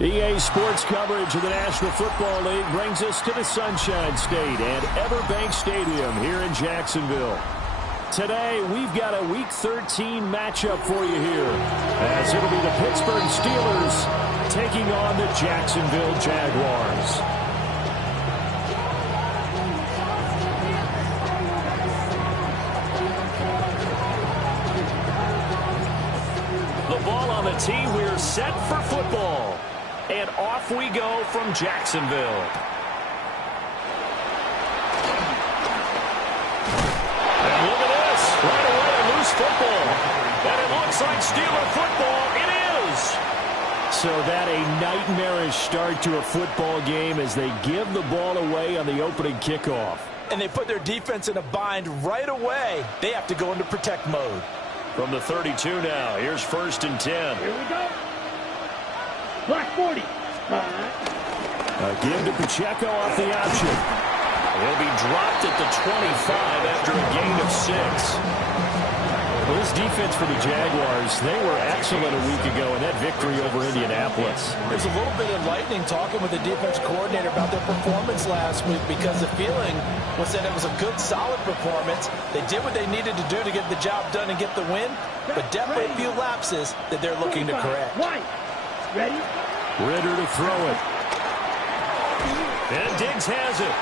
EA Sports coverage of the National Football League brings us to the Sunshine State and Everbank Stadium here in Jacksonville. Today, we've got a Week 13 matchup for you here, as it'll be the Pittsburgh Steelers taking on the Jacksonville Jaguars. The ball on the tee, we're set for football. And off we go from Jacksonville. And look at this. Right away, a loose football. And it looks like Steeler football. It is. So that a nightmarish start to a football game as they give the ball away on the opening kickoff. And they put their defense in a bind right away. They have to go into protect mode. From the 32 now, here's 1st and 10. Here we go. Black 40. Give to Pacheco off the option. He'll be dropped at the 25 after a gain of 6. Well, this defense for the Jaguars, they were excellent a week ago in that victory over Indianapolis. There's a little bit of lightning talking with the defense coordinator about their performance last week because the feeling was that it was a good, solid performance. They did what they needed to do to get the job done and get the win, but definitely a few lapses that they're looking to correct. Ready? Ritter to throw it. And Diggs has it.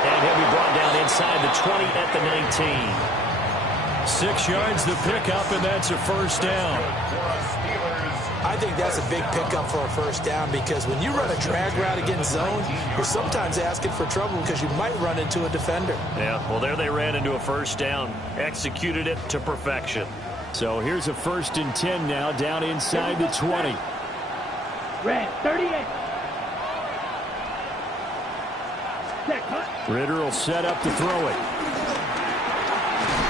And he'll be brought down inside the 20 at the 19. 6 yards the pickup, and that's a 1st down. I think that's a big pickup for a 1st down because when you run a drag route against zone, you're sometimes asking for trouble because you might run into a defender. Yeah, well, there they ran into a 1st down. Executed it to perfection. So here's a 1st and 10 now, down inside the 20. Red, 38. Ritter will set up to throw it.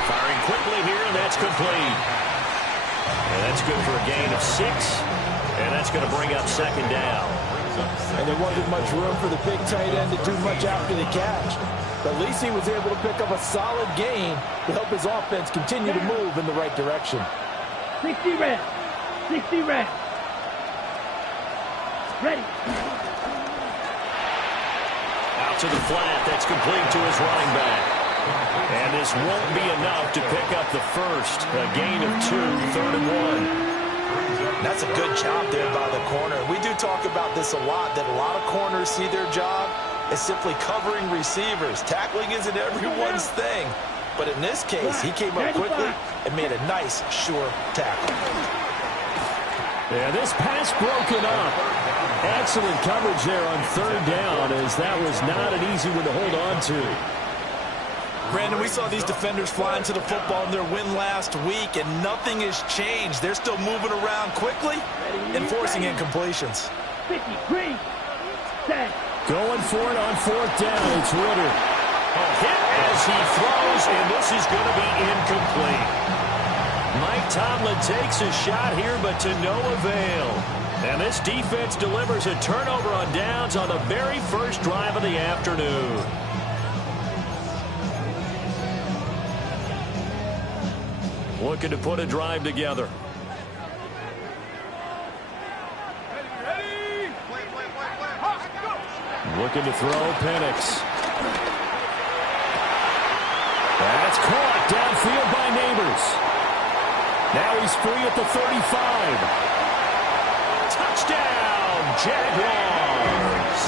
Firing quickly here, and that's complete. And that's good for a gain of 6. And that's going to bring up 2nd down. And there wasn't much room for the big tight end to do much after the catch. But at least he was able to pick up a solid gain to help his offense continue to move in the right direction. 60 red. 60 red. Ready. Out to the flat. That's complete to his running back. And this won't be enough to pick up the 1st. A gain of 2, 3rd and 1. That's a good job there by the corner. We do talk about this a lot, that a lot of corners see their job as simply covering receivers. Tackling isn't everyone's thing. But in this case, he came up quickly and made a nice, sure tackle. Yeah, this pass broken up. Excellent coverage there on 3rd down, as that was not an easy one to hold on to. Brandon, we saw these defenders flying to the football in their win last week, and nothing has changed. They're still moving around quickly and forcing incompletions. 53. Going for it on 4th down. It's Ritter. A hit as he throws, and this is going to be incomplete. Mike Tomlin takes a shot here, but to no avail. And this defense delivers a turnover on downs on the very first drive of the afternoon. Looking to put a drive together. Looking to throw, Penix. That's caught downfield by Neighbors. Now he's free at the 35. Touchdown, Jaguars.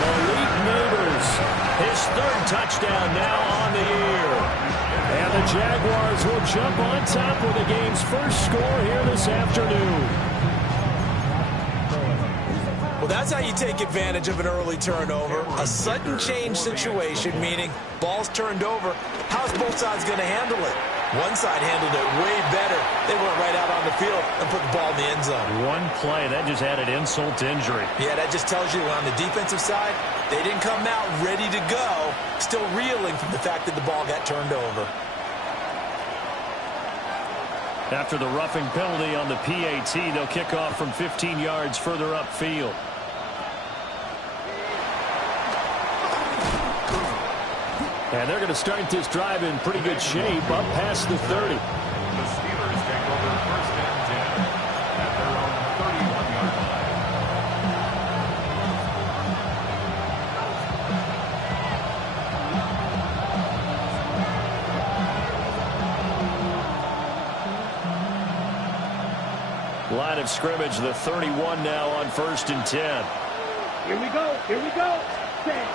Malik Neighbors, his 3rd touchdown now on the year. And the Jaguars will jump on top with the game's first score here this afternoon. Well, that's how you take advantage of an early turnover. A sudden change situation, meaning ball's turned over. How's both sides going to handle it? One side handled it way better. They went right out on the field and put the ball in the end zone. One play, that just added insult to injury. Yeah, that just tells you on the defensive side, they didn't come out ready to go, still reeling from the fact that the ball got turned over. After the roughing penalty on the PAT, they'll kick off from 15 yards further upfield. And they're going to start this drive in pretty good shape, up past the 30. The Steelers take over 1st and 10 at their own 31. Line of scrimmage, the 31 now on 1st and 10. Here we go. Here we go. Set.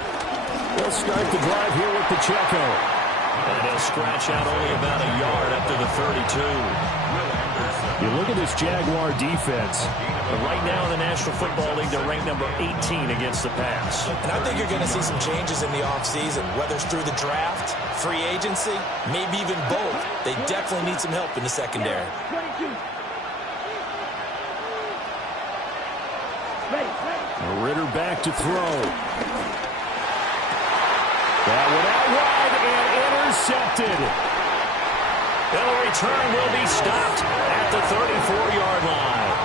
They'll start the drive here with Pacheco. And he'll scratch out only about a yard up to the 32. You look at this Jaguar defense. But right now in the National Football League, they're ranked number 18 against the pass. And I think you're going to see some changes in the offseason, whether it's through the draft, free agency, maybe even both. They definitely need some help in the secondary. 22. Ready. Ritter back to throw. That one out wide and intercepted. And the return will be stopped at the 34-yard line.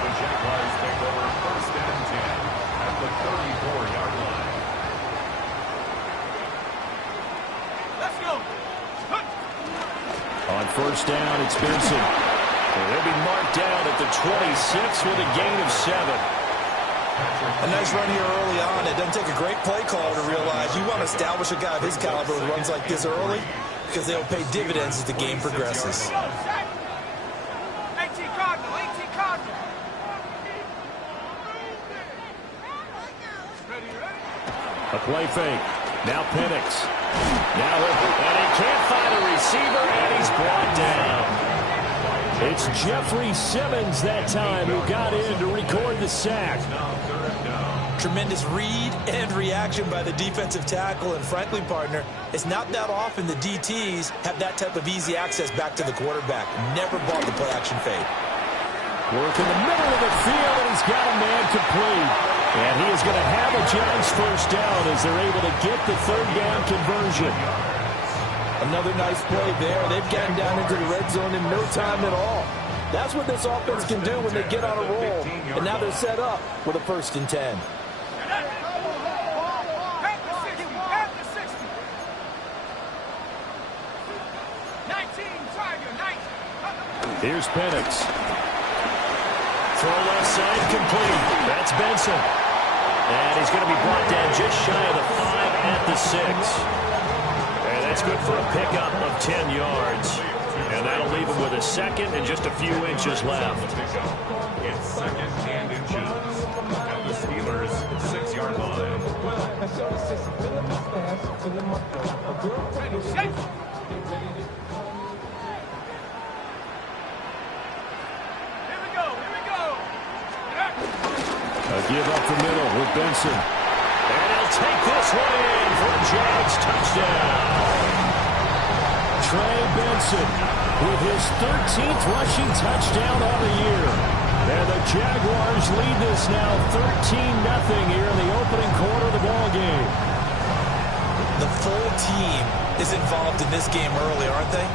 The Jaguars take over 1st and 10 at the 34-yard line. Let's go. On 1st down, it's Benson. And he'll be marked down at the 26 with a gain of 7. A nice run here early on. It doesn't take a great play caller to realize you want to establish a guy of his caliber who runs like this early because they'll pay dividends as the game progresses. 18 Cardinal. Ready. A play fake. Now Penix. And he can't find a receiver, and he's brought down. It's Jeffrey Simmons that time who got in to record the sack. Tremendous read and reaction by the defensive tackle, and frankly, partner, it's not that often the DTs have that type of easy access back to the quarterback. Never bought the play-action fade. Work in the middle of the field, and he's got a man complete. And he is going to have a Jags 1st down as they're able to get the 3rd down conversion. Another nice play there. They've gotten down into the red zone in no time at all. That's what this offense can do when they get on a roll. And now they're set up with a 1st and 10. At the 60. 19, Tiger, 19. Here's Penix. Throw left side complete. That's Benson. And he's going to be brought down just shy of the 5 at the 6. And that's good for a pickup of 10 yards. And that'll leave him with a 2nd and just a few inches left. It's 2nd and inches at the Steelers' 6-yard line. Here we go. A give up the middle with Benson. And he'll take this one in for a Jags touchdown. Trey Benson with his 13th rushing touchdown on the year. And the Jaguars lead this now 13-0 here in the opening quarter of the ball game. The full team is involved in this game early, aren't they?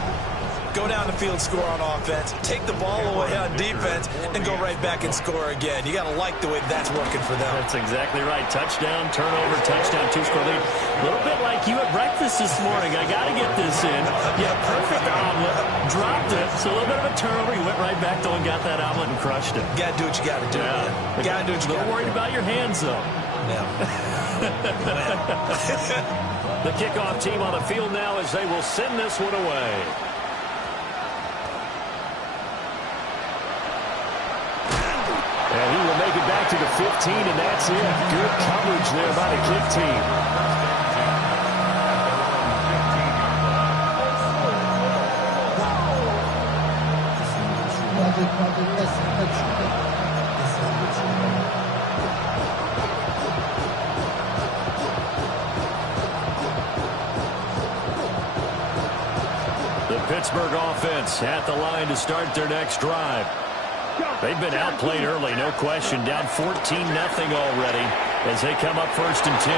Go down the field, score on offense, take the ball away on defense, and go right back and score again. You got to like the way that's working for them. That's exactly right. Touchdown, turnover, touchdown, 2-score lead. A little bit like you at breakfast this morning. I got to get this in. Yeah, perfect omelet. Dropped it. So a little bit of a turnover. You went right back though and got that omelet and crushed it. Got to do what you got to do. Yeah. Got to do what you got to do. A little worried about your hands though. Yeah. The kickoff team on the field now as they will send this one away. And he will make it back to the 15, and that's it. Good coverage there by the kick team. The Pittsburgh offense at the line to start their next drive. They've been outplayed early, no question. Down 14-0 already as they come up 1st and 10.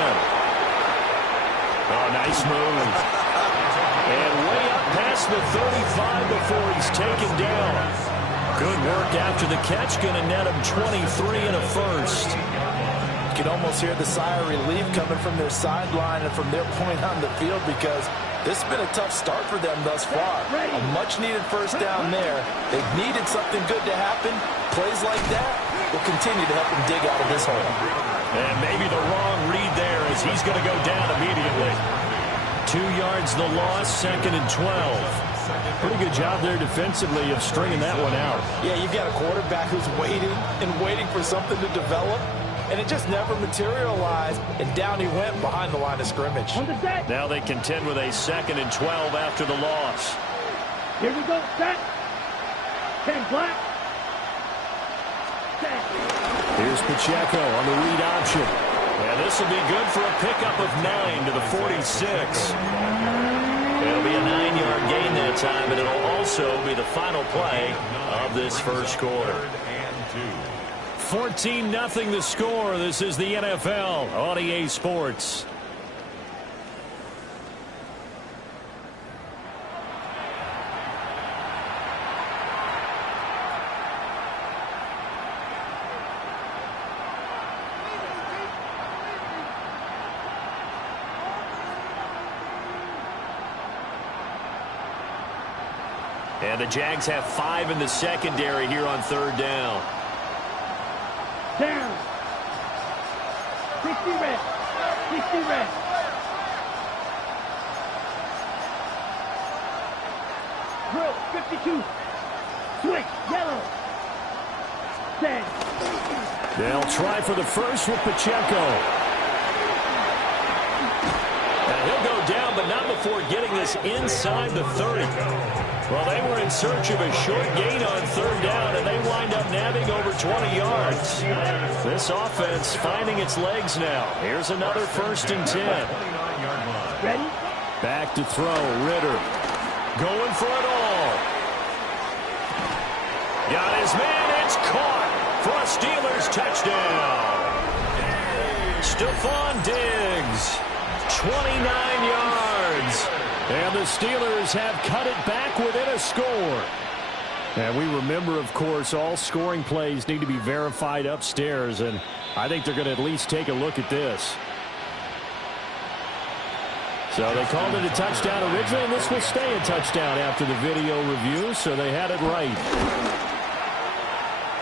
Oh, nice move. And way up past the 35 before he's taken down. Good work after the catch. Going to net him 23 and a 1st. You can almost hear the sigh of relief coming from their sideline and from their point on the field because this has been a tough start for them thus far. A much-needed 1st down there. They've needed something good to happen. Plays like that will continue to help them dig out of this hole. And maybe the wrong read there as he's going to go down immediately. 2 yards the loss, 2nd and 12. Pretty good job there defensively of stringing that one out. Yeah, you've got a quarterback who's waiting and waiting for something to develop, and it just never materialized, and down he went behind the line of scrimmage. Now they contend with a 2nd and 12 after the loss. Here we go, set. 10 black. Set. Here's Pacheco on the read option. And this will be good for a pickup of 9 to the 46. It'll be a 9-yard gain that time, and it'll also be the final play of this first quarter. 14-0 the score. This is the NFL on EA Sports. And the Jags have 5 in the secondary here on 3rd down. Down. 60 red. 60 red. Drill, 52. Switch, yellow. Set. They'll try for the first with Pacheco. And he'll go down, but not before getting this inside the 30. Well, they were in search of a short gain on 3rd down, and they wind up nabbing over 20 yards. This offense finding its legs now. Here's another 1st and 10. Ready? Back to throw, Ritter. Going for it all. Got his man, it's caught for a Steelers touchdown. Stephon Diggs, 29 yards. And the Steelers have cut it back within a score. And we remember, of course, all scoring plays need to be verified upstairs, and I think they're going to at least take a look at this. So they called it a touchdown originally, and this will stay a touchdown after the video review, so they had it right.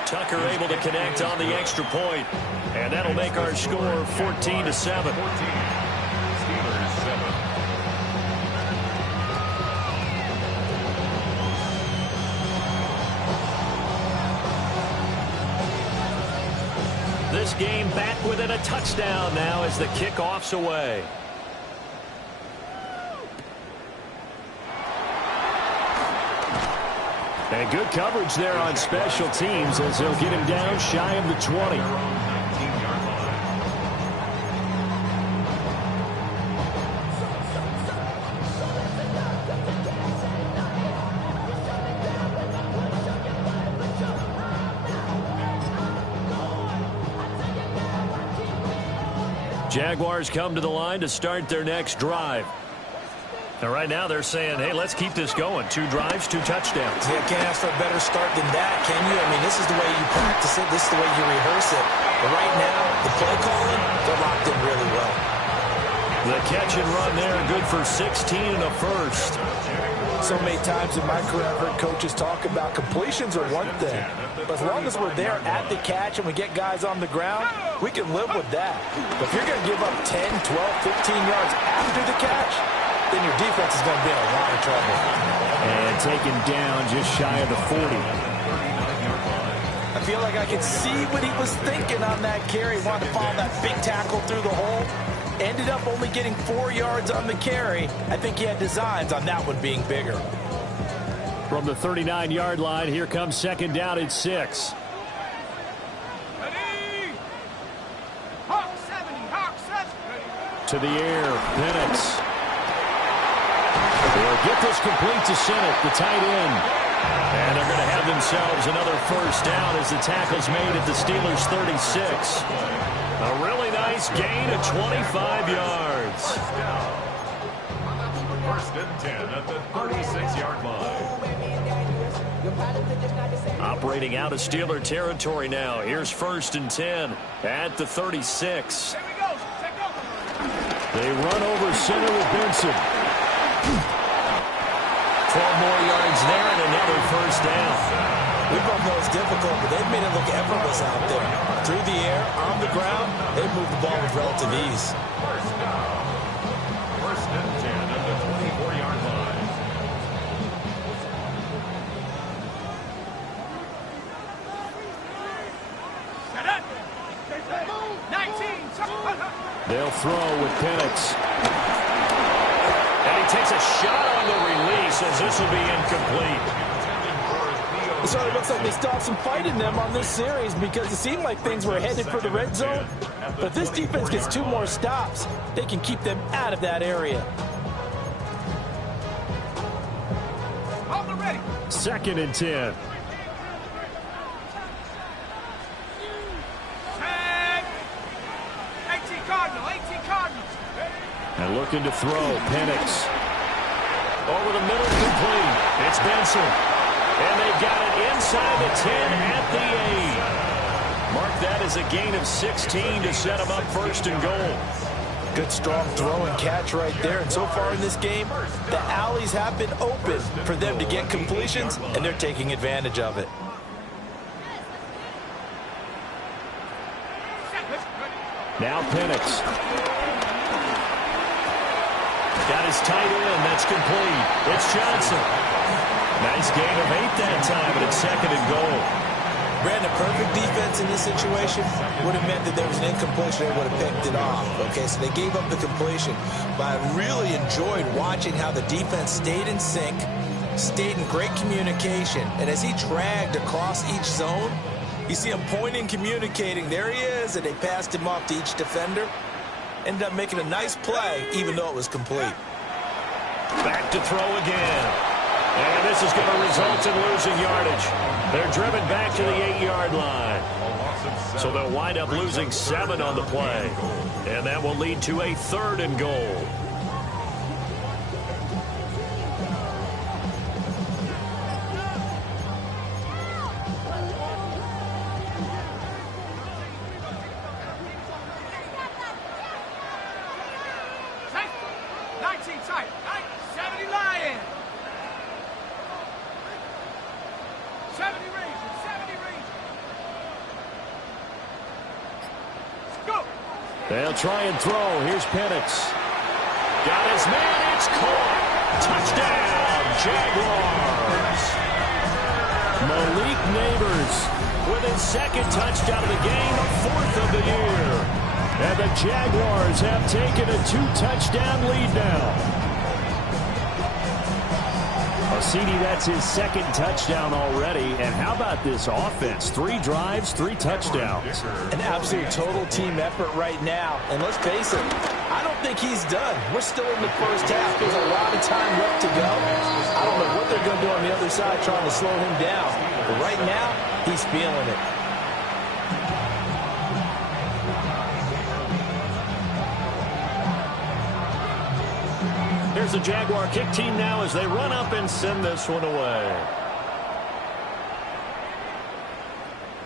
Tucker able to connect on the extra point, and that'll make our score 14-7. Steelers 7. This game back within a touchdown now as the kickoff's away. And good coverage there on special teams as they'll get him down shy of the 20. Jaguars come to the line to start their next drive. And right now they're saying, hey, let's keep this going. 2 drives, 2 touchdowns. Yeah, can't ask for a better start than that, can you? I mean, this is the way you practice it. This is the way you rehearse it. But right now, the play calling, they're locked in really well. The catch and run there, good for 16 and a first. So many times in my career, I've heard coaches talk about completions are one thing. But as long as we're there at the catch and we get guys on the ground, we can live with that. But if you're going to give up 10, 12, 15 yards after the catch, then your defense is going to be in a lot of trouble. And taken down just shy of the 40. I feel like I could see what he was thinking on that carry. He wanted to follow that big tackle through the hole. Ended up only getting 4 yards on the carry. I think he had designs on that one being bigger. From the 39-yard line, here comes 2nd down at 6. Ready? Hawk 70, Hawk 70. To the air, Penix. They'll get this complete to Sinnott, the tight end. And they're going to have themselves another 1st down as the tackle's made at the Steelers' 36. A really nice gain of 25 yards. 1st and 10 at the 36-yard line. Operating out of Steeler territory now. Here's 1st and 10 at the 36. Here we go. Take over. They run over center with Benson. 12 more yards there and another 1st down. We both know it's difficult, but they've made it look effortless out there. Through the air, on the ground, they've moved the ball with relative ease. 1st and 10 at the 19. They'll throw with Penix. And he takes a shot on the release as this will be incomplete. It sort of looks like they stopped some fight in them on this series because it seemed like things were headed for the red zone. But if this defense gets 2 more stops, they can keep them out of that area. Hold the ready. 2nd and 10. Tag. 18 Cardinal. 18 Cardinal. And looking to throw, Penix. Over the middle, complete. It's Benson. And they've got it inside the 10 at the 8. Mark that as a gain of 16 to set them up 1st and goal. Good, strong throw and catch right there. And so far in this game, the alleys have been open for them to get completions, and they're taking advantage of it. Now Penix. Got his tight end. That's complete. It's Johnson. Nice gain of 8 that time, but it's 2nd and goal. Brandon, perfect defense in this situation would have meant that there was an incompletion. They would have picked it off. Okay, so they gave up the completion. But I really enjoyed watching how the defense stayed in sync, stayed in great communication. And as he dragged across each zone, you see him pointing, communicating. There he is, and they passed him off to each defender. Ended up making a nice play, even though it was complete. Back to throw again. And this is going to result in losing yardage. They're driven back to the 8-yard line. So they'll wind up losing 7 on the play. And that will lead to a 3rd and goal. They'll try and throw. Here's Penix. Got his man. It's caught. Touchdown, Jaguars. Malik Neighbors with his 2nd touchdown of the game, the 4th of the year. And the Jaguars have taken a 2-touchdown lead now. CD, that's his 2nd touchdown already. And how about this offense? 3 drives, 3 touchdowns. An absolute total team effort right now. And let's face it, I don't think he's done. We're still in the first half. There's a lot of time left to go. I don't know what they're going to do on the other side trying to slow him down. But right now, he's feeling it. Here's the Jaguar kick team now as they run up and send this one away.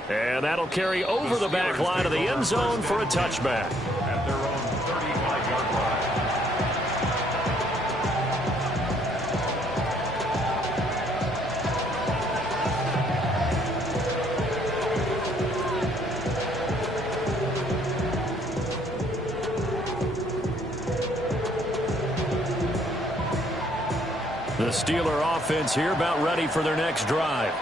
And that'll carry over the back line of the end zone for a touchback. At their own 35-yard line. The Steeler offense here about ready for their next drive.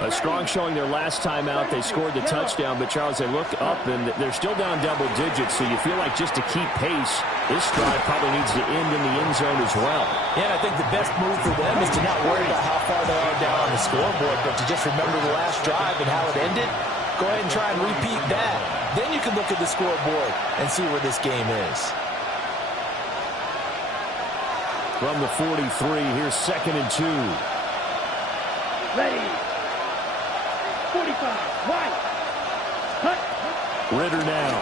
A strong showing their last time out. They scored the touchdown, but Charles, they look up and they're still down double digits, so you feel like just to keep pace, this drive probably needs to end in the end zone as well. Yeah, I think the best move for them is to not worry about how far they are down on the scoreboard, but to just remember the last drive and how it ended. Go ahead and try and repeat that. Then you can look at the scoreboard and see where this game is. From the 43, here's 2nd and 2. Ready. 45. Right. Cut. Ritter now.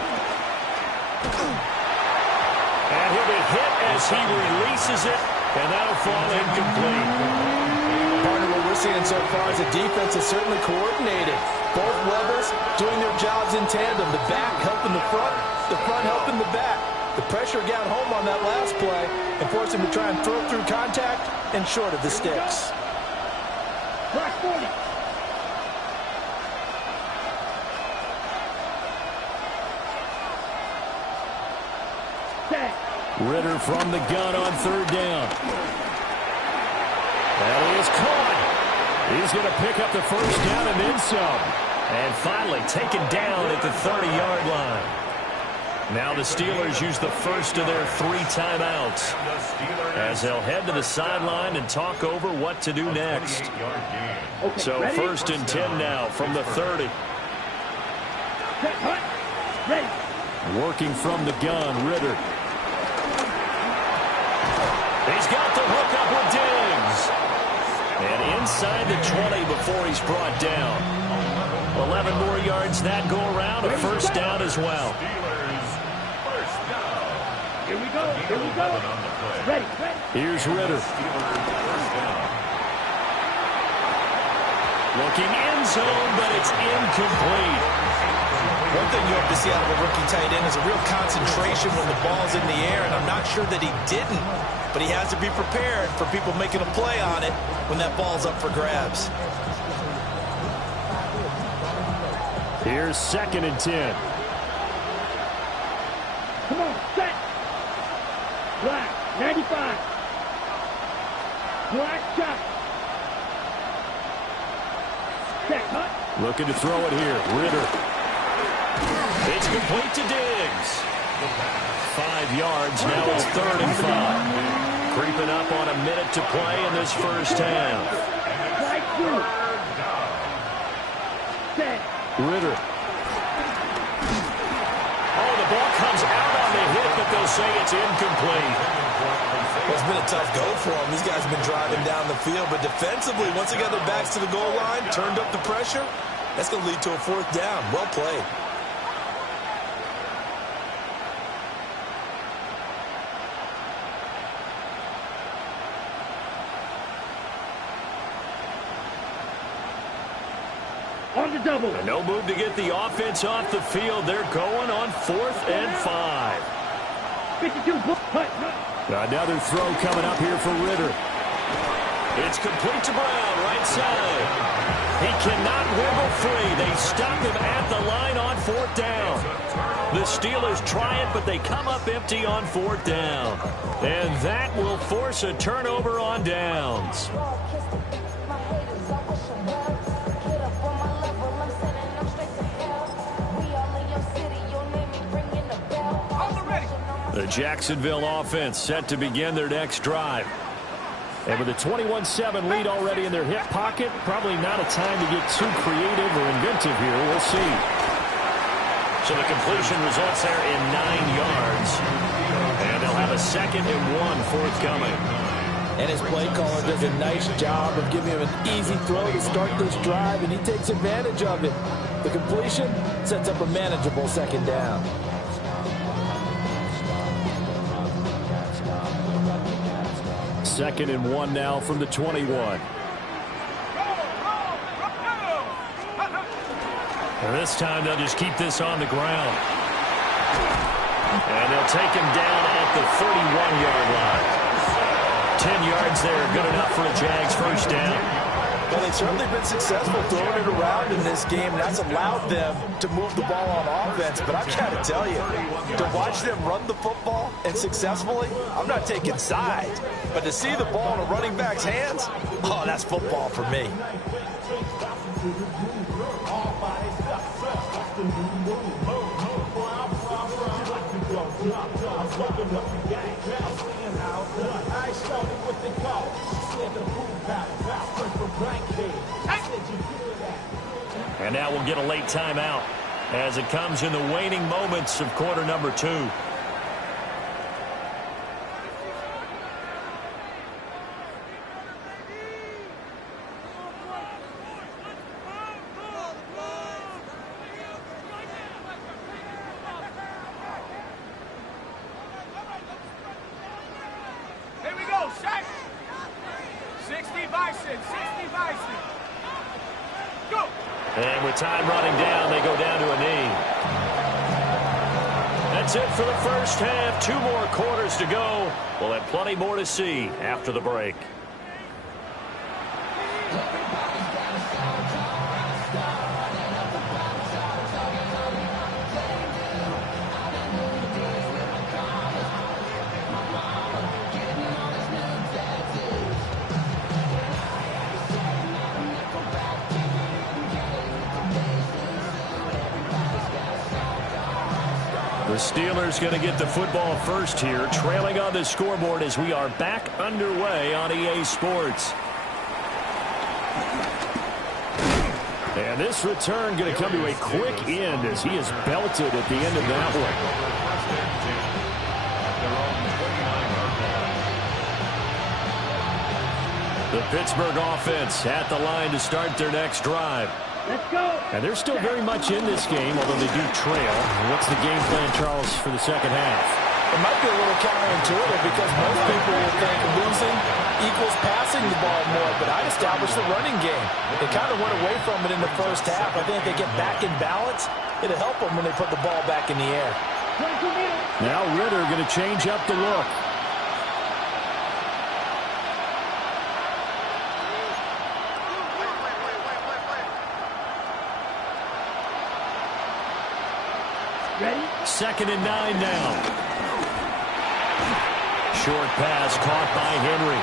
And he'll be hit as he releases it, and that'll fall incomplete. Partner, what we're seeing so far is the defense is certainly coordinated. Both levels doing their jobs in tandem. The back helping the front helping the back. The pressure got home on that last play and forced him to try and throw through contact and short of the sticks. Black 40. Ritter from the gun on 3rd down. That is caught. He's going to pick up the 1st down and then some. And finally taken down at the 30-yard line. Now the Steelers use the first of their 3 timeouts as they'll head to the sideline and talk over what to do next. So 1st and 10 now from the 30. Working from the gun, Ritter. He's got the hook up with Diggs. And inside the 20 before he's brought down. 11 more yards that go around, a first down as well. Here we go. Here we go. Ready. Here's Ritter. Looking end zone, but it's incomplete. One thing you hope to see out of a rookie tight end is a real concentration when the ball's in the air, and I'm not sure that he didn't, but he has to be prepared for people making a play on it when that ball's up for grabs. Here's 2nd and 10. Come on, set. Black, 95. Black shot. Set, cut. Looking to throw it here. Ritter. It's complete to Diggs. 5 yards. Now it's 3rd and 5. Creeping up on a minute to play in this first half. Right through. Set. Ritter. Oh, the ball comes out on the hit, but they'll say it's incomplete. Well, it's been a tough go for them. These guys have been driving down the field, but defensively, once they got their backs to the goal line, turned up the pressure, that's going to lead to a 4th down. Well played. On the double. And no move to get the offense off the field. They're going on 4th and 5. 52. Cut. Another throw coming up here for Ritter. It's complete to Brown, right side. He cannot wiggle free. They stop him at the line on 4th down. The Steelers try it, but they come up empty on 4th down. And that will force a turnover on downs. The Jacksonville offense set to begin their next drive. And with a 21-7 lead already in their hip pocket, probably not a time to get too creative or inventive here. We'll see. So the completion results there in 9 yards. And they'll have a 2nd and 1 forthcoming. And his play caller does a nice job of giving him an easy throw to start this drive, and he takes advantage of it. The completion sets up a manageable 2nd down. 2nd and 1 now from the 21. And this time they'll just keep this on the ground. And they'll take him down at the 31-yard line. 10 yards there, good enough for a Jags first down. Well, they've certainly been successful throwing it around in this game, and that's allowed them to move the ball on offense. But I've got to tell you, to watch them run the football and successfully, I'm not taking sides. But to see the ball in a running back's hands, oh, that's football for me. And now we'll get a late timeout as it comes in the waning moments of quarter number 2. Here we go, Shaq. 60 Bison, 60 Bison. Go. And with time running down, they go down to a knee. That's it for the first half. 2 more quarters to go. We'll have plenty more to see after the break. The The Steelers going to get the football first here, trailing on the scoreboard as we are back underway on EA Sports. And this return going to come to a quick end as he is belted at the end of that one. The Pittsburgh offense at the line to start their next drive. Let's go. And they're still very much in this game, although they do trail. What's the game plan, Charles, for the second half? It might be a little counterintuitive because most people will think losing equals passing the ball more, but I'd establish the running game. They kind of went away from it in the first half. I think if they get back in balance, it'll help them when they put the ball back in the air. Now Ritter going to change up the look. Ready? 2nd and 9 now. Short pass caught by Henry.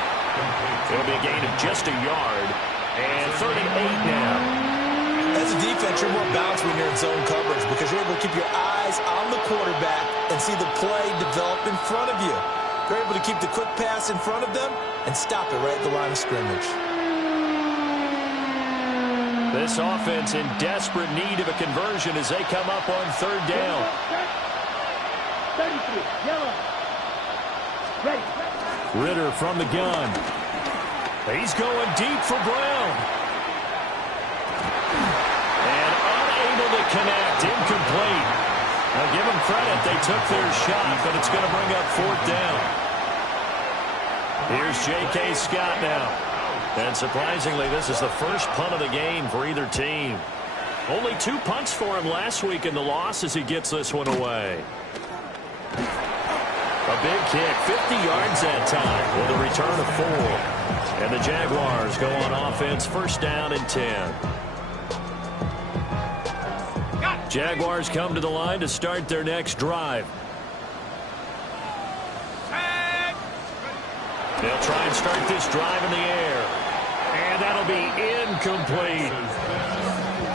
It'll be a gain of just a yard. And 38 now. As a defense, you're more balanced when you're in zone coverage because you're able to keep your eyes on the quarterback and see the play develop in front of you. You're able to keep the quick pass in front of them and stop it right at the line of scrimmage. This offense in desperate need of a conversion as they come up on 3rd down. 33, yellow. Ready. Ritter from the gun. He's going deep for Brown. And unable to connect, incomplete. Now give them credit, they took their shot, but it's going to bring up 4th down. Here's J.K. Scott now. And surprisingly, this is the first punt of the game for either team. Only 2 punts for him last week in the loss as he gets this one away. A big kick, 50 yards that time with a return of 4. And the Jaguars go on offense, 1st down and 10. Jaguars come to the line to start their next drive. They'll try and start this drive in the air. And that'll be incomplete.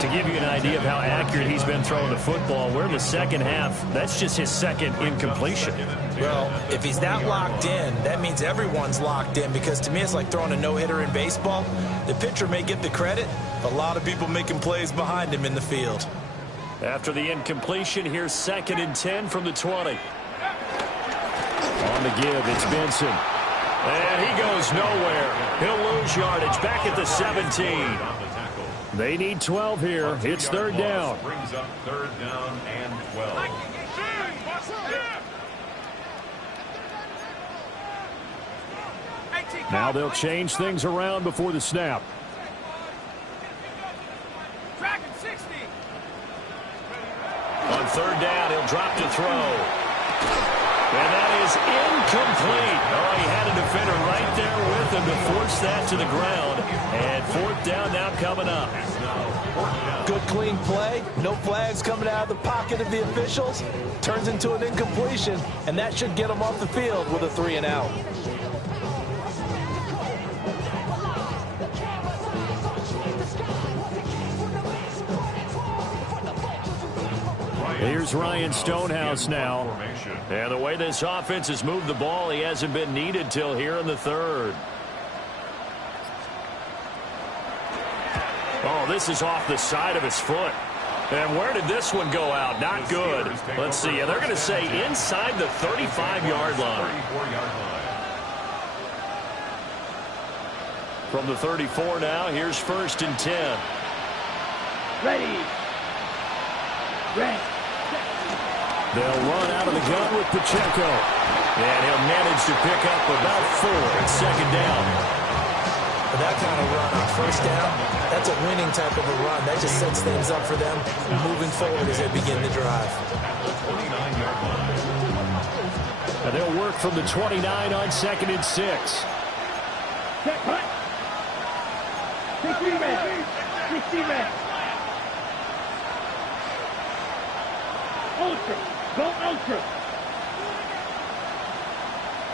To give you an idea of how accurate he's been throwing the football, we're in the second half. That's just his 2nd incompletion. Well, if he's not locked in, that means everyone's locked in because to me it's like throwing a no-hitter in baseball. The pitcher may get the credit, but a lot of people making plays behind him in the field. After the incompletion, here's 2nd and 10 from the 20. On the give, it's Benson. And he goes nowhere. He'll lose yardage back at the 17. They need 12 here. It's 3rd down. Brings up 3rd down and 12. Now they'll change things around before the snap. On 3rd down, he'll drop to throw. And that is incomplete. Oh, he had a defender right there with him to force that to the ground. And 4th down now coming up. Good clean play. No flags coming out of the pocket of the officials. Turns into an incompletion, and that should get them off the field with a 3 and out. Here's Ryan Stonehouse now. And the way this offense has moved the ball, he hasn't been needed till here in the 3rd. Oh, this is off the side of his foot. And where did this one go out? Not good. Let's see. Yeah, they're going to say inside the 35-yard line. From the 34 now, here's 1st and 10. Ready. Ready. They'll run out of the gun with Pacheco. And he'll manage to pick up about 4 at 2nd down. But that kind of run on 1st down, that's a winning type of a run. That just sets things up for them moving forward as they begin the drive. And they'll work from the 29 on 2nd and 6. Set, cut. 60 men. 60 men. Ultra. Go ultra.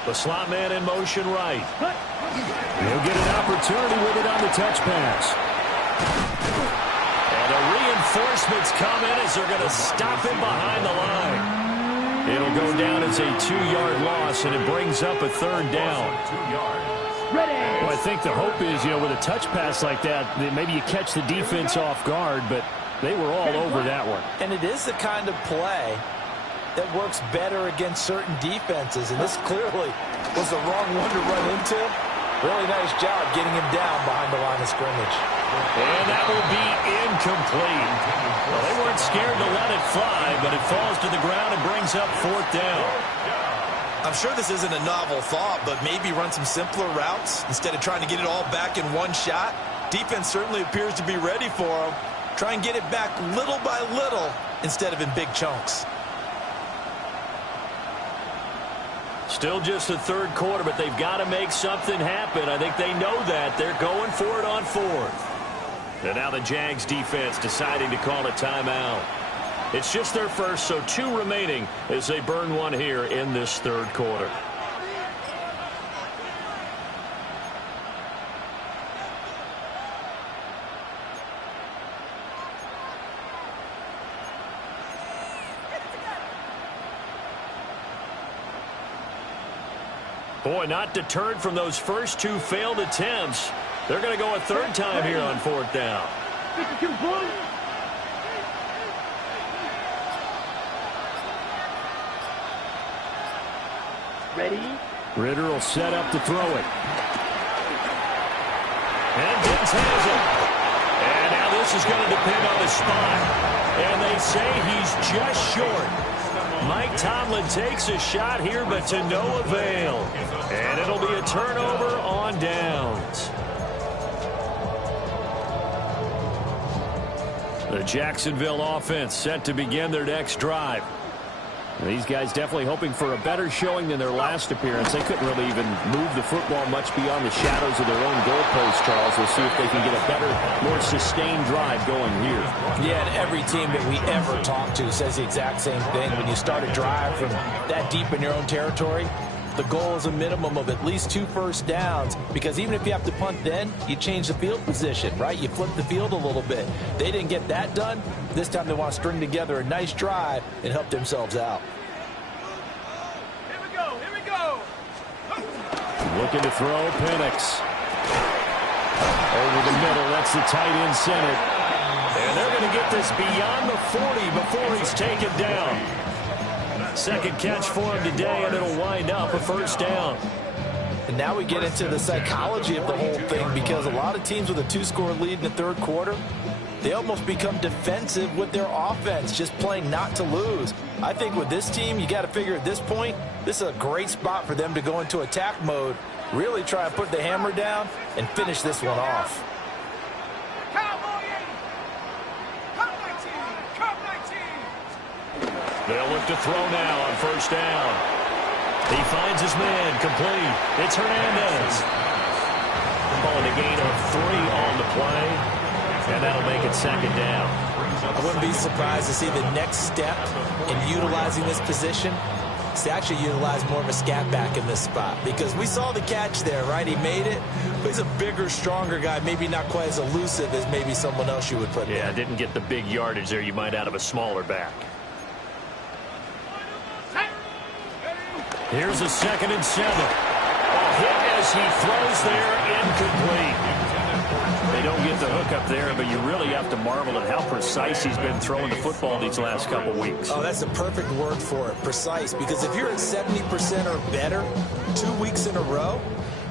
The slot man in motion right. He'll get an opportunity with it on the touch pass. And the reinforcements come in as they're going to stop him behind the line. It'll go down as a 2-yard loss, and it brings up a third down. 2 yards. Well, I think the hope is, with a touch pass like that maybe you catch the defense off guard, but they were all over that one. And it is the kind of play that works better against certain defenses, and this clearly was the wrong one to run into. Really nice job getting him down behind the line of scrimmage. And that will be incomplete. Well, they weren't scared to let it fly, but it falls to the ground and brings up fourth down. I'm sure this isn't a novel thought, but maybe run some simpler routes instead of trying to get it all back in one shot. Defense certainly appears to be ready for them. Try and get it back little by little instead of in big chunks. Still just the third quarter, but they've got to make something happen. I think they know that. They're going for it on fourth. And now the Jags defense deciding to call a timeout. It's just their first, so 2 remaining as they burn one here in this third quarter. Boy, not deterred from those first 2 failed attempts. They're going to go a third time here on fourth down. 52 points. Ready? Ritter will set up to throw it. And Diggs has it. And now this is going to depend on the spot. And they say he's just short. Mike Tomlin takes a shot here, but to no avail. And it'll be a turnover on downs. The Jacksonville offense set to begin their next drive. These guys definitely hoping for a better showing than their last appearance. They couldn't really even move the football much beyond the shadows of their own goalpost, Charles. We'll see if they can get a better, more sustained drive going here. Yeah, and every team that we ever talk to says the exact same thing. When you start a drive from that deep in your own territory, the goal is a minimum of at least 2 first downs, because even if you have to punt then, you change the field position, right? You flip the field a little bit. They didn't get that done. This time they want to string together a nice drive and help themselves out. Here we go. Here we go. Looking to throw, Penix. Over the middle, that's the tight end center. And they're going to get this beyond the 40 before he's taken down. Second catch for him today, and it'll wind up a first down. And now we get into the psychology of the whole thing, because a lot of teams with a 2-score lead in the third quarter, they almost become defensive with their offense, just playing not to lose. I think with this team, you got to figure at this point, this is a great spot for them to go into attack mode, really try and put the hammer down and finish this one off. They'll look to throw now on first down. He finds his man, complete. It's Hernandez. Calling a gain of 3 on the play, and that'll make it second down. I wouldn't be surprised to see the next step in utilizing this position is to actually utilize more of a scat back in this spot, because we saw the catch there, right? He made it, but he's a bigger, stronger guy, maybe not quite as elusive as maybe someone else you would put there. Yeah, didn't get the big yardage there you might out of a smaller back. Here's a 2nd and 7. A hit as he throws there, incomplete. They don't get the hook up there, but you really have to marvel at how precise he's been throwing the football these last couple weeks. Oh, that's a perfect word for it, precise, because if you're at 70% or better 2 weeks in a row,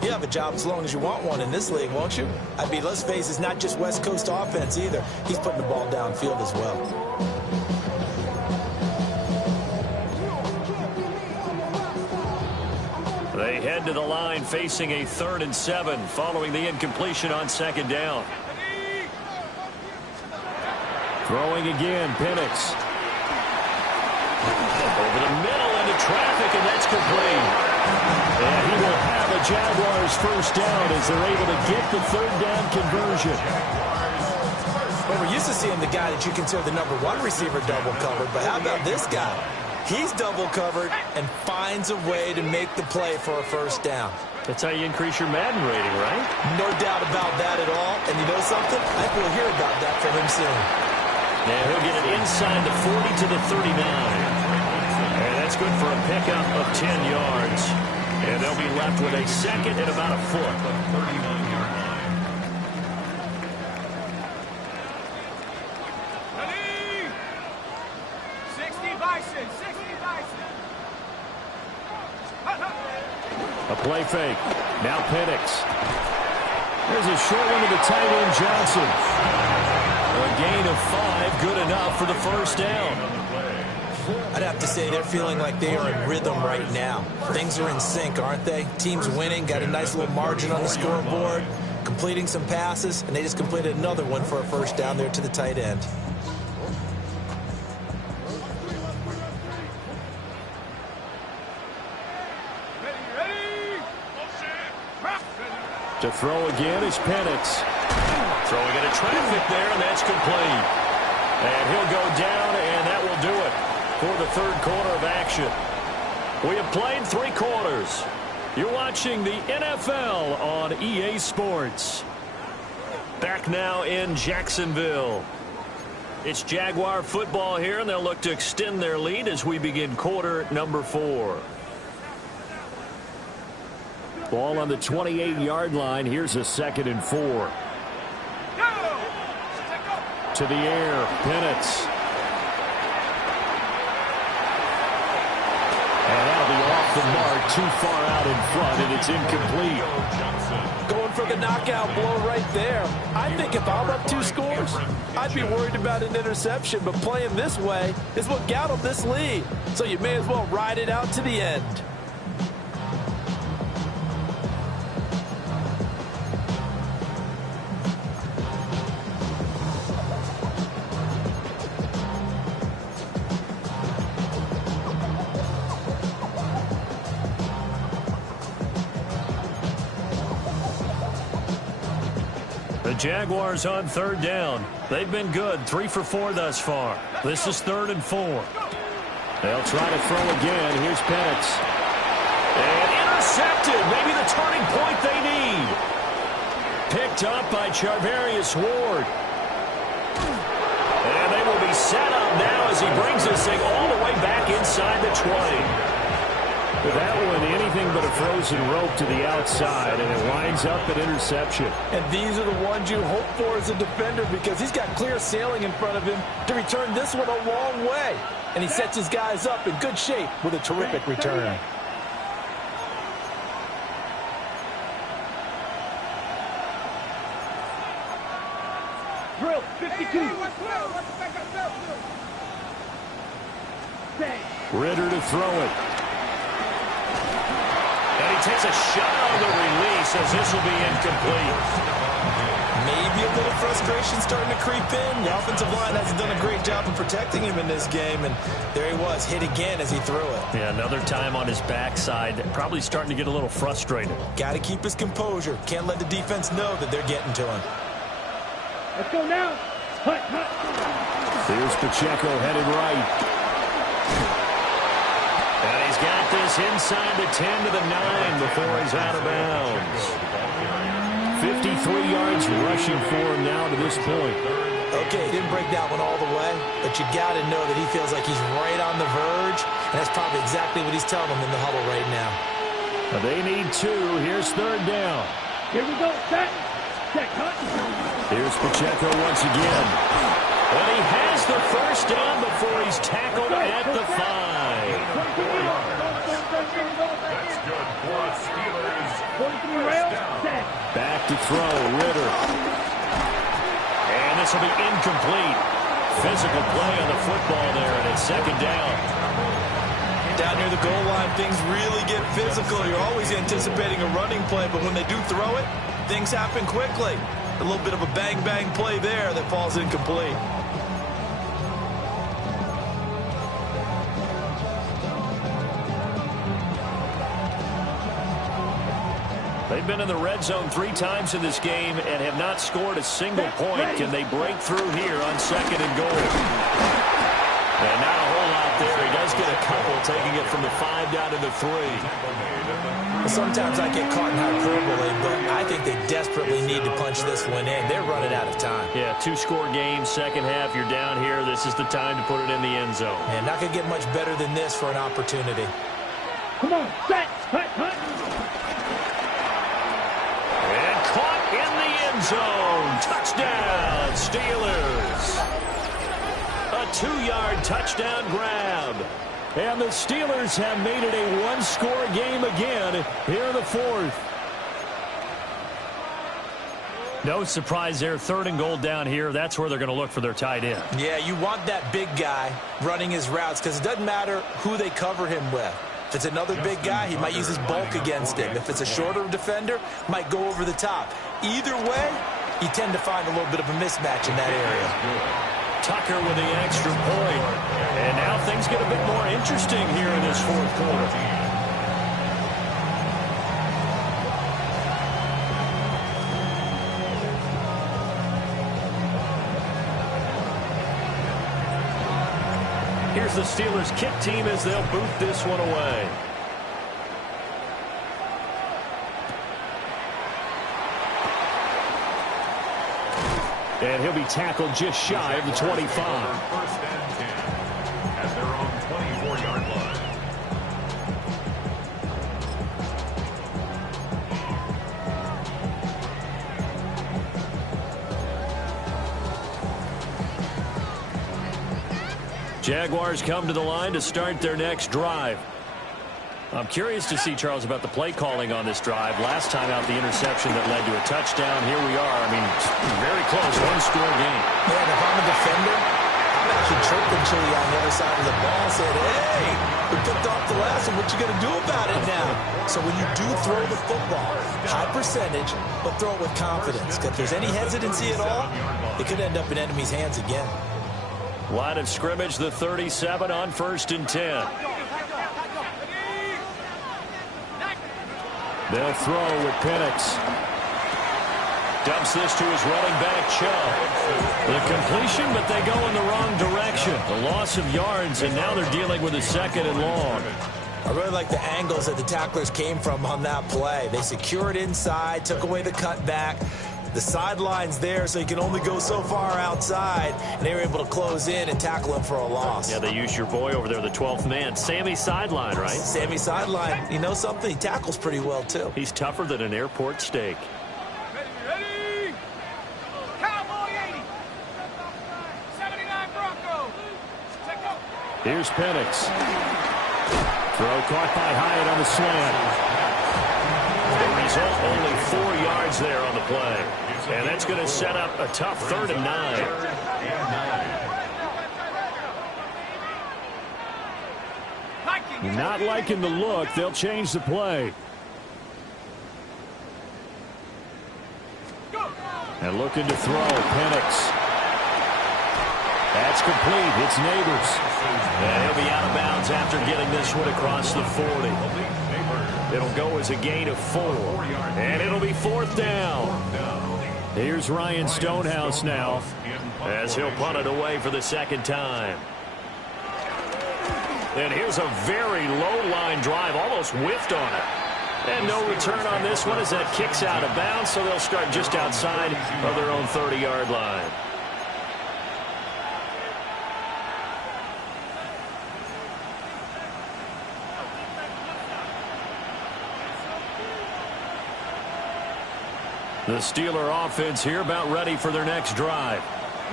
you have a job as long as you want one in this league, won't you? I mean, let's face it, it's not just West Coast offense either. He's putting the ball downfield as well. They head to the line facing a 3rd and 7 following the incompletion on 2nd down. Throwing again, Penix. Over the middle into traffic, and that's complete. And he will have a Jaguars first down as they're able to get the 3rd down conversion. Well, we're used to seeing the guy that you consider the #1 receiver double covered, but how about this guy? He's double covered and finds a way to make the play for a first down. That's how you increase your Madden rating, right? No doubt about that at all. And you know something? I think we'll hear about that from him soon. Yeah, he'll get it inside the 40 to the 39. And That's good for a pickup of 10 yards. And they'll be left with a second and about a foot. 39-yard line. Ready? 60 Bison, 60 Bison. A play fake. Now Penix. There's a short one to the tight end, Johnson. A gain of 5, good enough for the first down. I'd have to say they're feeling like they are in rhythm right now. Things are in sync, aren't they? Team's winning, got a nice little margin on the scoreboard, completing some passes, and they just completed another one for a first down there to the tight end. To throw again is Penix. Throwing into traffic there, and that's complete. And he'll go down, and that will do it for the third quarter of action. We have played 3 quarters. You're watching the NFL on EA Sports. Back now in Jacksonville. It's Jaguar football here, and they'll look to extend their lead as we begin quarter number 4. Ball on the 28-yard line. Here's a 2nd and 4. To the air, Penix. And that'll be off the mark, too far out in front, and it's incomplete. Going for the knockout blow right there. I think if I'm up 2 scores, I'd be worried about an interception, but playing this way is what got them this lead. So you may as well ride it out to the end. The Jaguars on 3rd down. They've been good, 3 for 4 thus far. This is 3rd and 4. They'll try to throw again. Here's Penix. And intercepted. Maybe the turning point they need. Picked up by Charvarius Ward. And they will be set up now as he brings this thing all the way back inside the 20. With that one, anything but a frozen rope to the outside, and it winds up an interception. And these are the ones you hope for as a defender because he's got clear sailing in front of him to return this one a long way. And he sets his guys up in good shape with a terrific return. Drill, 52. Ritter to throw it. And he takes a shot on the release as this will be incomplete. Maybe a little frustration starting to creep in. The offensive line hasn't done a great job of protecting him in this game, and there he was, hit again as he threw it. Yeah, another time on his backside, probably starting to get a little frustrated. Got to keep his composure. Can't let the defense know that they're getting to him. Let's go now. Hut, hut. Here's Pacheco headed right. And he's got this inside the 10 to the 9 before he's out of bounds. 53 yards rushing for him now to this point. Okay, didn't break that one all the way, but you got to know that he feels like he's right on the verge, and that's probably exactly what he's telling them in the huddle right now. They need 2. Here's 3rd down. Here we go. Set. Check, hut. Here's Pacheco once again. And he has the first down before he's tackled at the 5. That's good for us Steelers. 43 rails. Set. Back to throw, Ritter. And this will be incomplete. Physical play on the football there, and it's 2nd down. Down near the goal line, things really get physical. You're always anticipating a running play, but when they do throw it, things happen quickly. A little bit of a bang-bang play there that falls incomplete. They've been in the red zone 3 times in this game and have not scored a single point. Can they break through here on 2nd and goal? And not a whole lot there. He does get a couple, taking it from the 5 down to the 3. Sometimes I get caught in hyperbole, but I think they desperately need to punch this one in. They're running out of time. Yeah, 2-score game, second half, you're down here. This is the time to put it in the end zone. And not going to get much better than this for an opportunity. Come on, set, hut, hut. And caught in the end zone. Touchdown, Steelers. A 2-yard touchdown grab. And the Steelers have made it a one-score game again here in the 4th. No surprise there. 3rd and goal down here. That's where they're going to look for their tight end. Yeah, you want that big guy running his routes because it doesn't matter who they cover him with. If it's another big guy, he might use his bulk against him. If it's a shorter defender, might go over the top. Either way, you tend to find a little bit of a mismatch in that area. Tucker with the extra point. And now things get a bit more interesting here in this 4th quarter. Here's the Steelers kick team as they'll boot this one away. And he'll be tackled just shy of the 25. 1st and 10 at their own 24-yard line. Jaguars come to the line to start their next drive. I'm curious to see, Charles, about the play calling on this drive. Last time out, the interception that led to a touchdown. Here we are. I mean, very close, one-score game. Man, if I'm a defender, I'm actually chirping Chili on the other side of the ball, saying, hey, we picked off the last one. What you going to do about it now? So when you do throw the football, high percentage, but throw it with confidence. Because if there's any hesitancy at all, it could end up in enemy's hands again. Line of scrimmage, the 37 on 1st and 10. They'll throw with Penix. Dumps this to his running back, Chubb. The completion, but they go in the wrong direction. The loss of yards, and now they're dealing with a 2nd and long. I really like the angles that the tacklers came from on that play. They secured inside, took away the cutback. The sideline's there, so you can only go so far outside, and they were able to close in and tackle him for a loss. Yeah, they used your boy over there, the 12th man. Sammy Sideline, right? Sammy Sideline. You know something? He tackles pretty well, too. He's tougher than an airport steak. Ready? Cowboy 80. 79 Bronco. Check up. Here's Penix. Throw caught by Hyatt on the slant. The result, only 4 yards there on the play. And that's going to set up a tough 3rd and 9. Not liking the look. They'll change the play. And looking to throw. Penix. That's complete. It's Neighbors. And he'll be out of bounds after getting this one across the 40. It'll go as a gain of 4. And it'll be 4th down. Here's Ryan Stonehouse now as he'll punt it away for the 2nd time. And here's a very low-line drive, almost whiffed on it. And no return on this one as that kicks out of bounds, so they'll start just outside of their own 30-yard line. The Steeler offense here about ready for their next drive.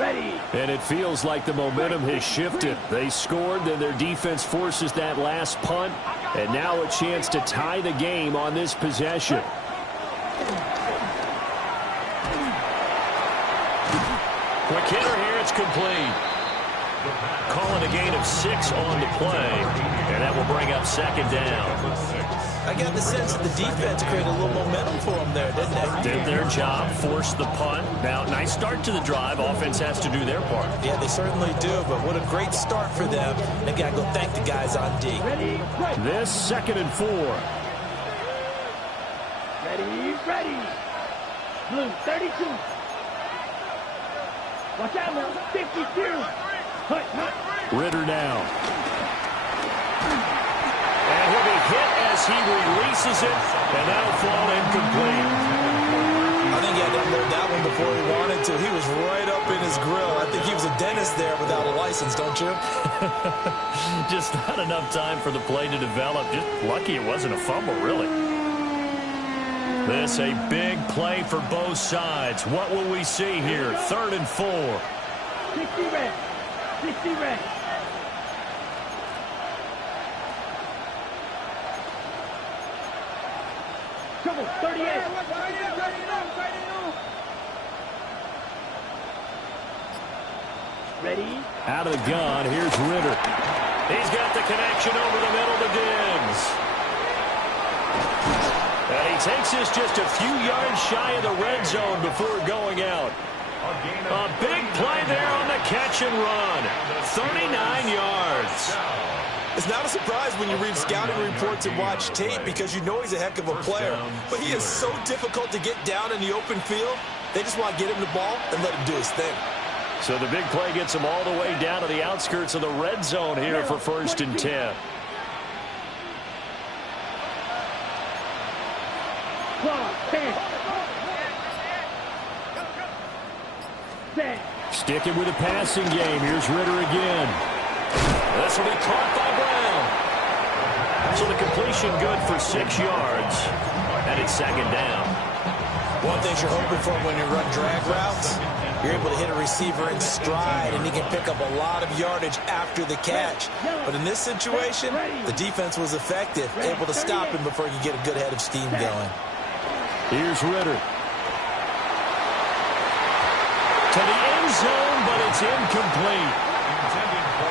Ready. And it feels like the momentum has shifted. They scored, then their defense forces that last punt, and now a chance to tie the game on this possession. Quick hitter here, it's complete. Calling a gain of 6 on the play, and that will bring up 2nd down. I got the sense that the defense created a little momentum for them there, didn't they? Did their job, forced the punt. Now, nice start to the drive. Offense has to do their part. Yeah, they certainly do, but what a great start for them. They got to go thank the guys on D. Ready, ready. This 2nd and 4. Ready, ready. Blue, 32. Watch out now, 52. Ritter now. And he'll be hit as he releases it, and that'll fall incomplete. I think he had to unload that one before he wanted to. He was right up in his grill. I think he was a dentist there without a license, don't you? Just not enough time for the play to develop. Just lucky it wasn't a fumble, really. This a big play for both sides. What will we see here? 3rd and 4. 60 red. 60 red. Trouble, 38. Ready? Out of the gun, here's Ritter. He's got the connection over the middle to Diggs. And he takes this just a few yards shy of the red zone before going out. A big play there on the catch and run. 39 yards. It's not a surprise when you read scouting reports and watch tape because you know he's a heck of a player. But he is so difficult to get down in the open field. They just want to get him the ball and let him do his thing. So the big play gets him all the way down to the outskirts of the red zone here for 1st and 10. Sticking with the passing game. Here's Ritter again. This will be caught by Brown. So the completion good for 6 yards. And it's 2nd down. One thing you're hoping for when you run drag routes, you're able to hit a receiver in stride, and he can pick up a lot of yardage after the catch. But in this situation, the defense was effective, able to stop him before he could get a good head of steam going. Here's Ritter. To the end zone, but it's incomplete.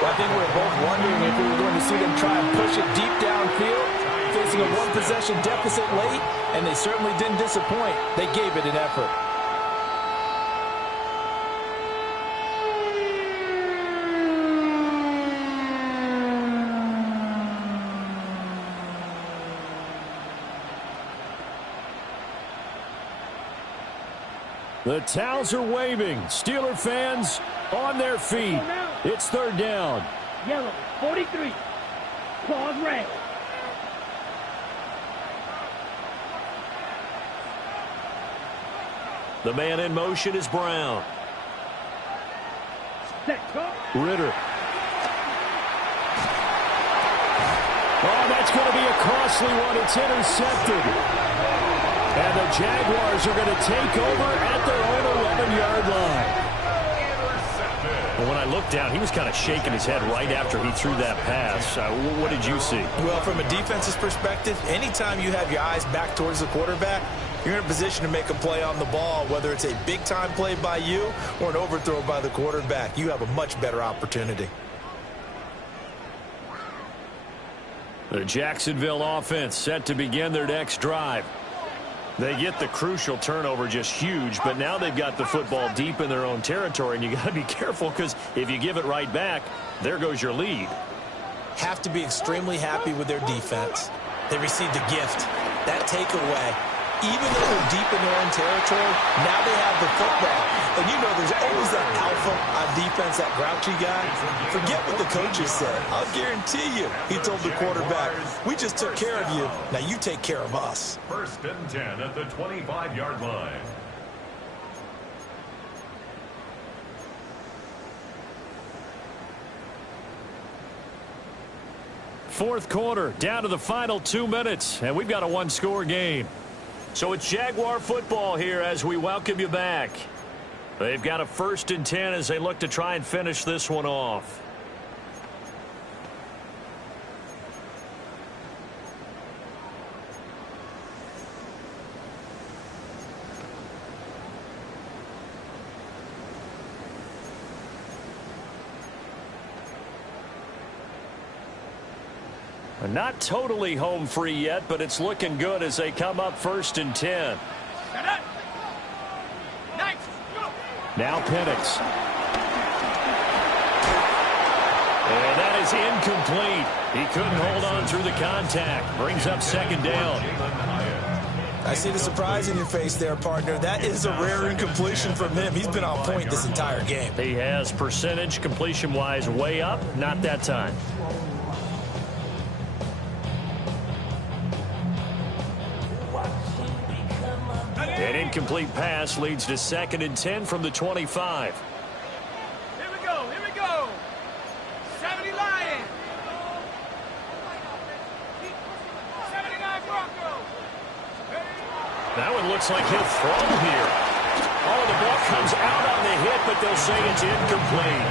Well, I think we were both wondering if we were going to see them try and push it deep downfield, facing a one-possession deficit late, and they certainly didn't disappoint. They gave it an effort. The towels are waving. Steeler fans on their feet. It's 3rd down. Yellow, 43. Claws red. The man in motion is Brown. Set, go. Ritter. Oh, that's going to be a costly one. It's intercepted. And the Jaguars are going to take over at their own 11-yard line. Well, when I looked down, he was kind of shaking his head right after he threw that pass. What did you see? Well, from a defense's perspective, anytime you have your eyes back towards the quarterback, you're in a position to make a play on the ball, whether it's a big-time play by you or an overthrow by the quarterback. You have a much better opportunity. The Jacksonville offense set to begin their next drive. They get the crucial turnover, just huge, but now they've got the football deep in their own territory, and you got to be careful because if you give it right back, there goes your lead. Have to be extremely happy with their defense. They received a gift. That takeaway, even though they're deep in their own territory, now they have the football. And you know there's always that alpha on defense, that grouchy guy. Forget what the coaches said. I'll guarantee you, he told the quarterback, we just took care of you. Now you take care of us. 1st and 10 at the 25-yard line. Fourth quarter, down to the final 2 minutes, and we've got a one-score game. So it's Jaguar football here as we welcome you back. They've got a 1st and 10 as they look to try and finish this one off. Not totally home free yet, but it's looking good as they come up 1st and 10. Now Penix. And that is incomplete. He couldn't hold on through the contact. Brings up 2nd down. I see the surprise in your face there, partner. That is a rare incompletion from him. He's been on point this entire game. He has percentage completion-wise way up. Not that time. An incomplete pass leads to 2nd and 10 from the 25. Here we go, here we go. 70 Lions. 79 Broncos. That one looks like he'll throw here. Oh, the ball comes out on the hit, but they'll say it's incomplete.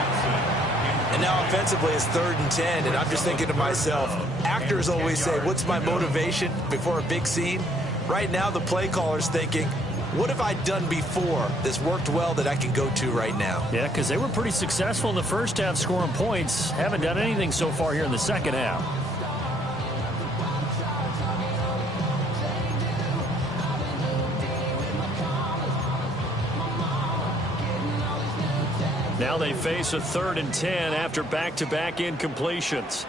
And now offensively it's 3rd and 10, and I'm just thinking to myself, actors always say, what's my motivation before a big scene? Right now the play caller's thinking, what have I done before that's worked well that I can go to right now? Yeah, because they were pretty successful in the first half scoring points. Haven't done anything so far here in the second half. Now they face a 3rd and 10 after back-to-back incompletions.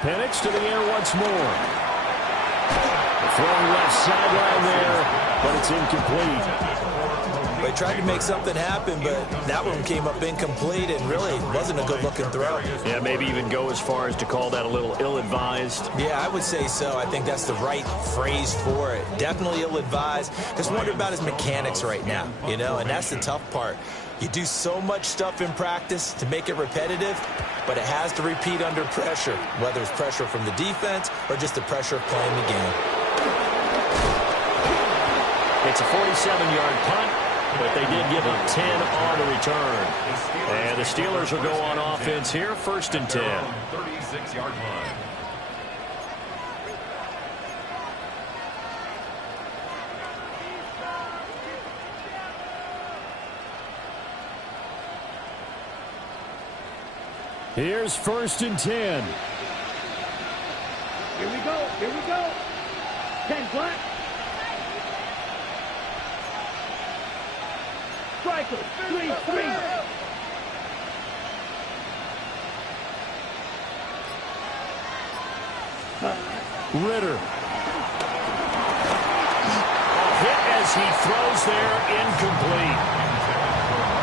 Penix to the air once more. Throwing left sideline there, but it's incomplete. They tried to make something happen, but that one came up incomplete and really wasn't a good-looking throw. Yeah, maybe even go as far as to call that a little ill-advised. Yeah, I would say so. I think that's the right phrase for it. Definitely ill-advised. Just wonder about his mechanics right now, you know, and that's the tough part. You do so much stuff in practice to make it repetitive, but it has to repeat under pressure, whether it's pressure from the defense or just the pressure of playing the game. It's a 47-yard punt, but they did give up 10 on the return. And the Steelers will go on offense here, 1st and 10. 36-yard line. Here's 1st and 10. Here we go. Here we go. 10 flat. Striker. 3-3. Ritter. Hit as he throws there, incomplete.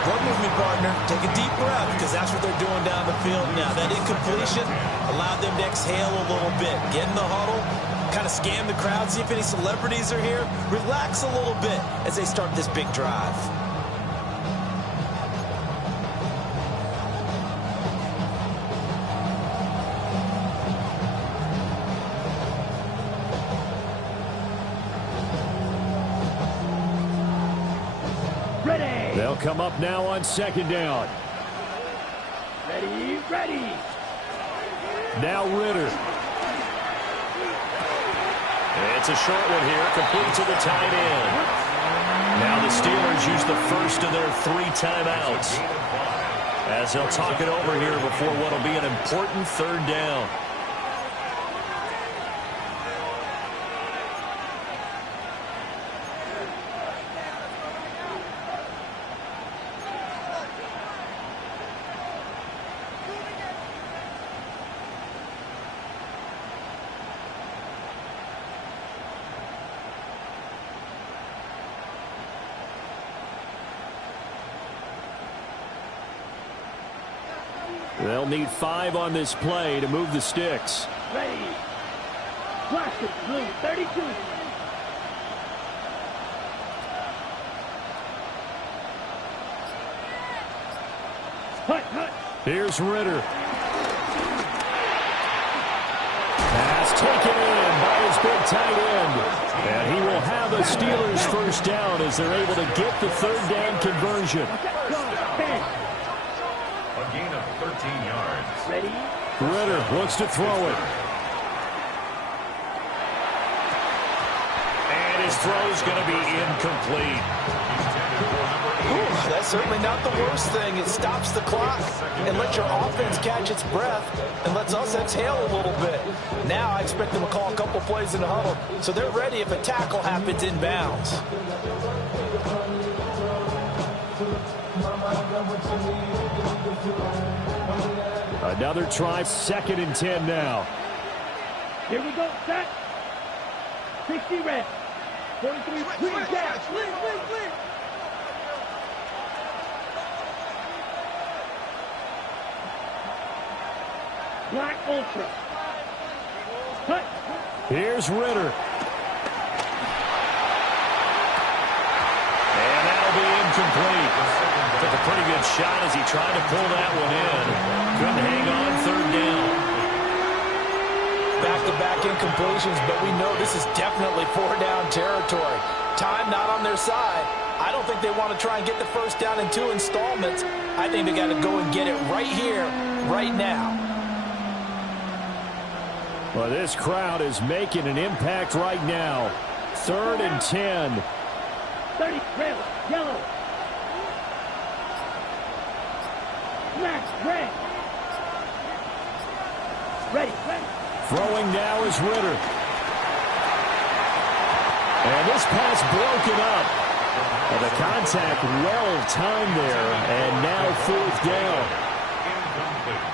Work with me, partner. Take a deep breath, because that's what they're doing down the field now. That incompletion allowed them to exhale a little bit. Get in the huddle, kind of scan the crowd, see if any celebrities are here. Relax a little bit as they start this big drive. They'll come up now on 2nd down. Ready, ready. Now Ritter. It's a short one here, complete to the tight end. Now the Steelers use the first of their 3 timeouts, as they'll talk it over here before what will be an important 3rd down. They'll need 5 on this play to move the sticks. Ready. Plastic blue 32. Hut, hut. Here's Ritter. Pass taken in by his big tight end. And he will have a Steelers 1st down as they're able to get the 3rd down conversion. A gain of 13 yards. Ready. Ritter looks to throw it. And his throw's going to be incomplete. Ooh, that's certainly not the worst thing. It stops the clock and lets your offense catch its breath and lets us exhale a little bit. Now I expect them to call a couple plays in the huddle, so they're ready if a tackle happens inbounds. Another try, 2nd and 10 now. Here we go, set. 60 red. 43 clean Jags. Clean. Black Ultra. Cut. Here's Ritter. And that'll be incomplete. Took a pretty good shot as he tried to pull that one in. Couldn't hang on, third down. Back-to-back incompletions, but we know this is definitely four-down territory. Time not on their side. I don't think they want to try and get the first down in 2 installments. I think they got to go and get it right here, right now. Well, this crowd is making an impact right now. 3rd and 10. 30 red, yellow. Smash red. Ready. Throwing now is Ritter. And this pass broken up. Well, the contact well-timed there, and now 4th down.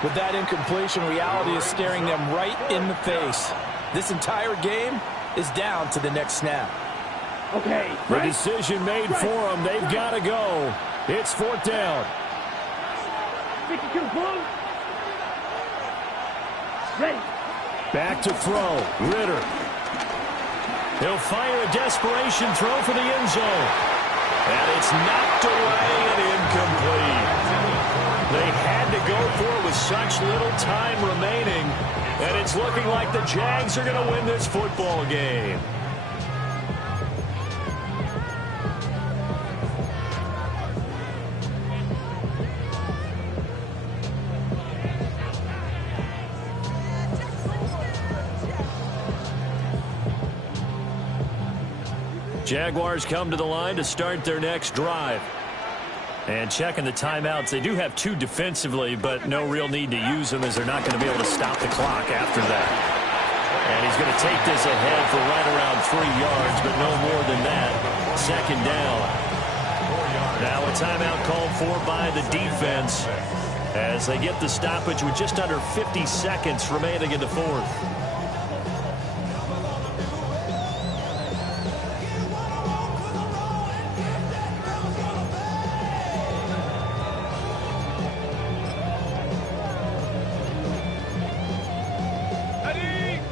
With that incompletion, reality is staring them right in the face. This entire game is down to the next snap. Okay. The decision made for them. They've got to go. It's 4th down. 62 blue. Ready. Back to throw. Ritter. He'll fire a desperation throw for the end zone. And it's knocked away and incomplete. They had to go for it with such little time remaining. And it's looking like the Jags are going to win this football game. Jaguars come to the line to start their next drive. And checking the timeouts, they do have 2 defensively, but no real need to use them as they're not going to be able to stop the clock after that. And he's going to take this ahead for right around 3 yards, but no more than that. 2nd down. Now a timeout called for by the defense as they get the stoppage with just under 50 seconds remaining in the 4th.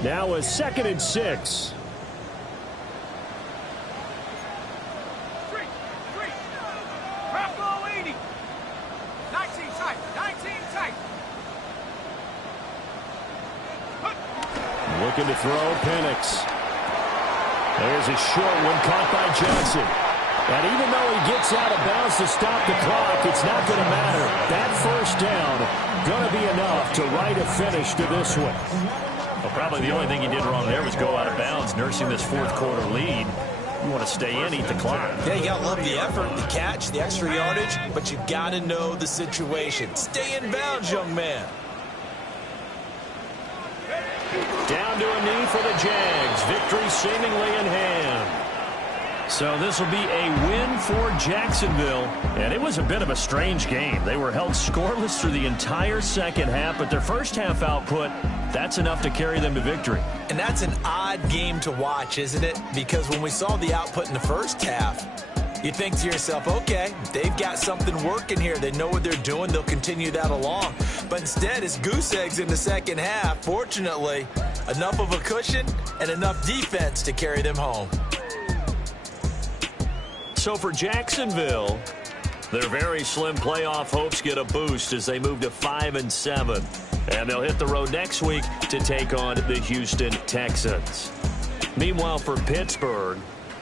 Now a 2nd and 6. Bravo 80. 19 tight. 19 tight. Looking to throw, Penix. There's a short one caught by Johnson. And even though he gets out of bounds to stop the clock, it's not going to matter. That 1st down going to be enough to write a finish to this one. Well, probably the only thing he did wrong there was go out of bounds, nursing this 4th quarter lead. You want to stay in, eat the clock. Yeah, you got to love the effort, the catch, the extra yardage, but you got to know the situation. Stay in bounds, young man. Down to a knee for the Jags. Victory seemingly in hand. So this will be a win for Jacksonville. And it was a bit of a strange game. They were held scoreless through the entire 2nd half, but their first half output, that's enough to carry them to victory. And that's an odd game to watch, isn't it? Because when we saw the output in the first half, you think to yourself, okay, they've got something working here. They know what they're doing. They'll continue that along. But instead, it's goose eggs in the 2nd half. Fortunately, enough of a cushion and enough defense to carry them home. So for Jacksonville, their very slim playoff hopes get a boost as they move to 5-7. And they'll hit the road next week to take on the Houston Texans. Meanwhile, for Pittsburgh,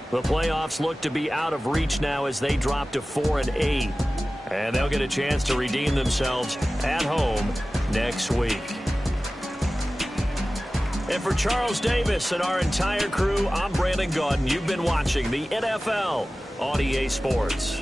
the playoffs look to be out of reach now as they drop to 4-8. And they'll get a chance to redeem themselves at home next week. And for Charles Davis and our entire crew, I'm Brandon Gaudin. You've been watching the NFL on EA Sports.